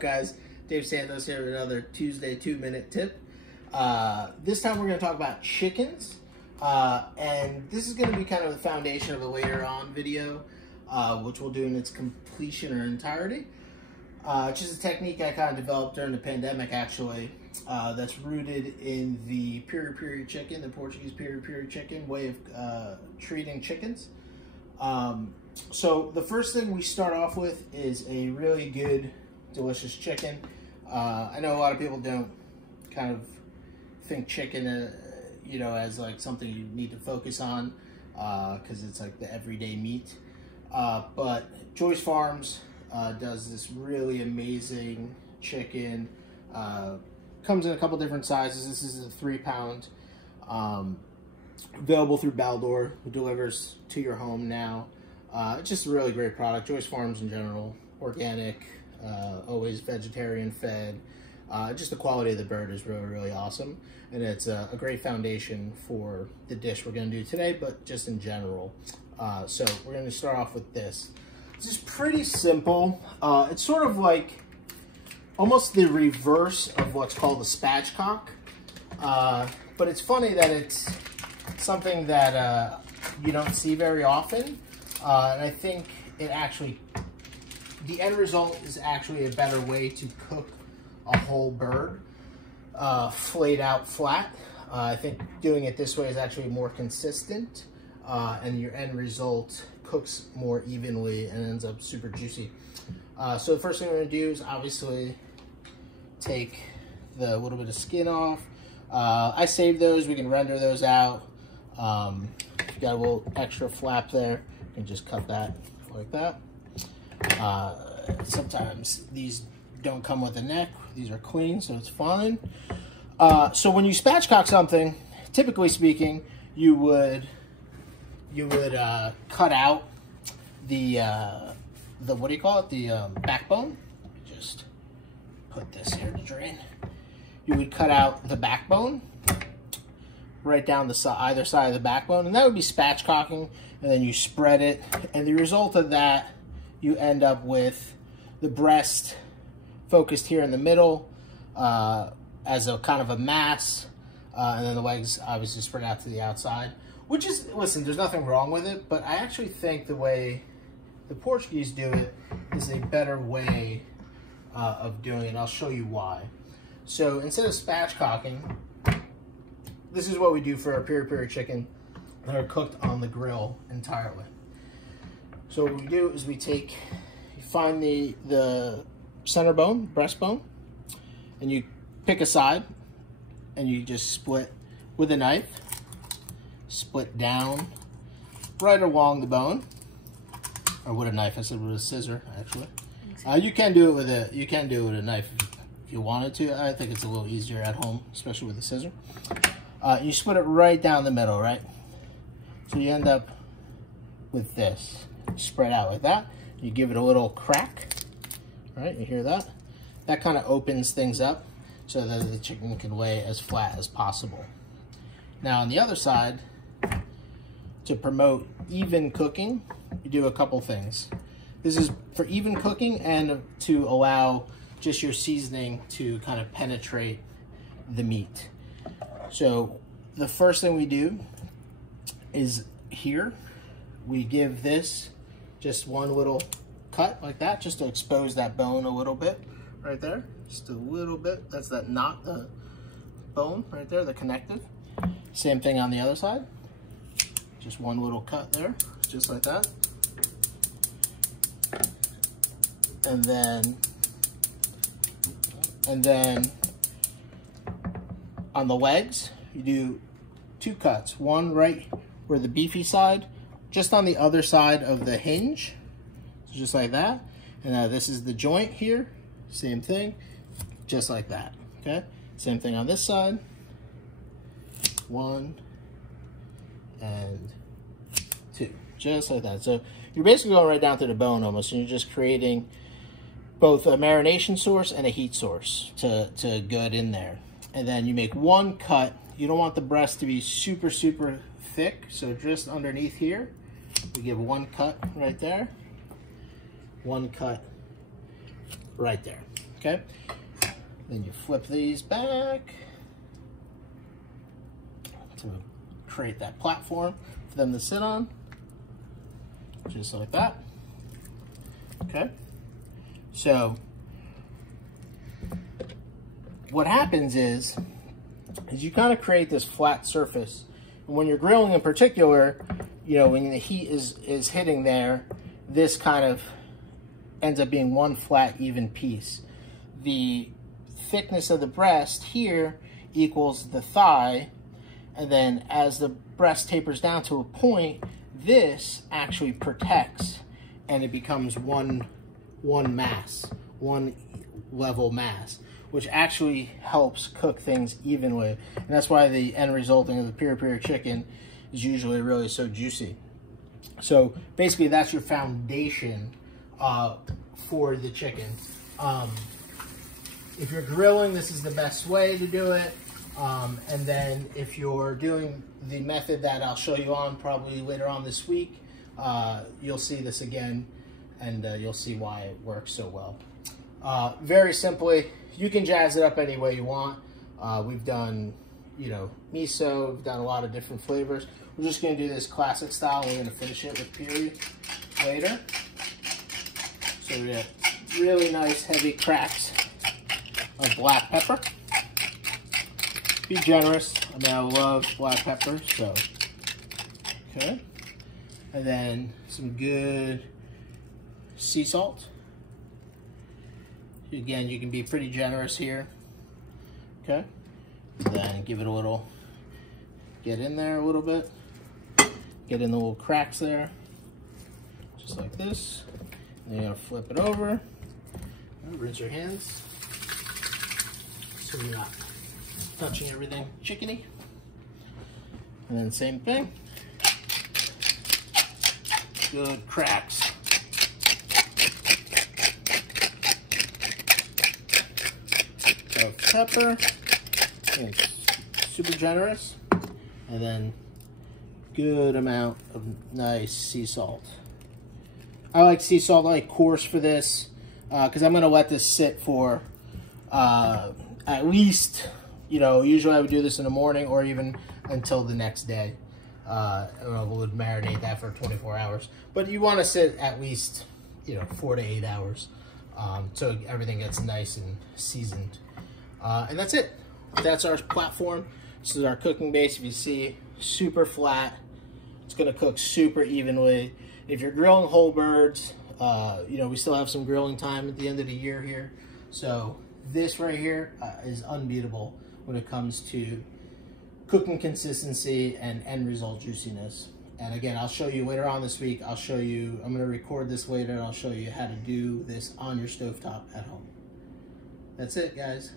Guys, Dave Santos here with another Tuesday 2-minute tip. This time we're going to talk about chickens, and this is going to be kind of the foundation of a later on video, which we'll do in its completion or entirety. Which is a technique I kind of developed during the pandemic, actually, that's rooted in the piri-piri chicken, the Portuguese piri-piri chicken way of treating chickens. So the first thing we start off with is a really good, delicious chicken. I know a lot of people don't kind of think chicken, you know, as like something you need to focus on because it's like the everyday meat. But Joyce Farms does this really amazing chicken. Comes in a couple different sizes. This is a 3-pound. Available through Baldor, who delivers to your home now. It's just a really great product. Joyce Farms in general, organic, always vegetarian fed. Just the quality of the bird is really, really awesome. And it's a great foundation for the dish we're gonna do today, but just in general. So we're gonna start off with this. This is pretty simple. It's sort of like almost the reverse of what's called a spatchcock. But it's funny that it's something that you don't see very often. And I think it actually, the end result is actually a better way to cook a whole bird, flayed out flat. I think doing it this way is actually more consistent, and your end result cooks more evenly and ends up super juicy. So the first thing we're gonna do is obviously take the little bit of skin off. I saved those, we can render those out. If you got a little extra flap there, you can just cut that like that. Sometimes these don't come with a neck. These are clean, so it's fine. So when you spatchcock something, typically speaking, you would cut out the what do you call it? The backbone. Just put this here to drain. You would cut out the backbone right down the either side of the backbone, and that would be spatchcocking. And then you spread it, and the result of that, you end up with the breast focused here in the middle as a kind of a mass, and then the legs obviously spread out to the outside, which is, listen, there's nothing wrong with it, but I actually think the way the Portuguese do it is a better way of doing it. I'll show you why. So instead of spatchcocking, this is what we do for our piri-piri chicken that are cooked on the grill entirely. So what we do is we find the center bone, breastbone, and you pick a side, and you just split with a knife, split down right along the bone, or with a knife. I said with a scissor, actually. You can do it with a knife if you wanted to. I think it's a little easier at home, especially with a scissor. You split it right down the middle, right? So you end up with this. Spread out like that. You give it a little crack. All right, you hear that? That kind of opens things up so that the chicken can lay as flat as possible. Now on the other side, to promote even cooking, you do a couple things. This is for even cooking and to allow just your seasoning to kind of penetrate the meat. So the first thing we do is here, we give this just one little cut like that, just to expose that bone a little bit right there. Just a little bit. That's that knot, the bone right there, the connective. Same thing on the other side. Just one little cut there, just like that. And then on the legs, you do 2 cuts. One right where the beefy side, just on the other side of the hinge, so just like that. And now this is the joint here, same thing, just like that, okay? Same thing on this side. 1 and 2, just like that. So you're basically going right down to the bone almost, and you're just creating both a marination source and a heat source to get in there. And then you make 1 cut. You don't want the breast to be super, super thick, so just underneath here, we give 1 cut right there, 1 cut right there. Okay, then you flip these back to create that platform for them to sit on, just like that. Okay, so what happens is you kind of create this flat surface. And when you're grilling in particular, you know, when the heat is hitting there, this kind of ends up being one flat, even piece. The thickness of the breast here equals the thigh, and then as the breast tapers down to a point, this actually protects, and it becomes one mass, one level mass, which actually helps cook things evenly. And that's why the end resulting of the piri piri chicken is usually really so juicy. So basically that's your foundation for the chicken. If you're grilling, this is the best way to do it. And then if you're doing the method that I'll show you on probably later on this week, you'll see this again, and you'll see why it works so well. Very simply, you can jazz it up any way you want. We've done, you know, miso, we've done a lot of different flavors. We're just gonna do this classic style. We're gonna finish it with piri later. So we got really nice heavy cracks of black pepper. Be generous. I mean, I love black pepper, so, okay. And then some good sea salt. Again, you can be pretty generous here, okay? And then give it a little, get in there a little bit. Get in the little cracks there, just like this. And you're gonna flip it over. Rinse your hands so you're not touching everything chickeny. And then same thing. Good cracks. Of pepper. It's super generous. And then good amount of nice sea salt. I like sea salt, I like coarse for this, because I'm going to let this sit for at least, you know, usually I would do this in the morning or even until the next day. I would marinate that for 24 hours. But you want to sit at least, you know, 4 to 8 hours, so everything gets nice and seasoned. And that's it. That's our platform. This is our cooking base. If you see, super flat. It's going to cook super evenly. If you're grilling whole birds, you know, we still have some grilling time at the end of the year here. So this right here is unbeatable when it comes to cooking consistency and end result juiciness. And again, I'll show you later on this week. I'll show you, I'm going to record this later, and I'll show you how to do this on your stovetop at home. That's it, guys.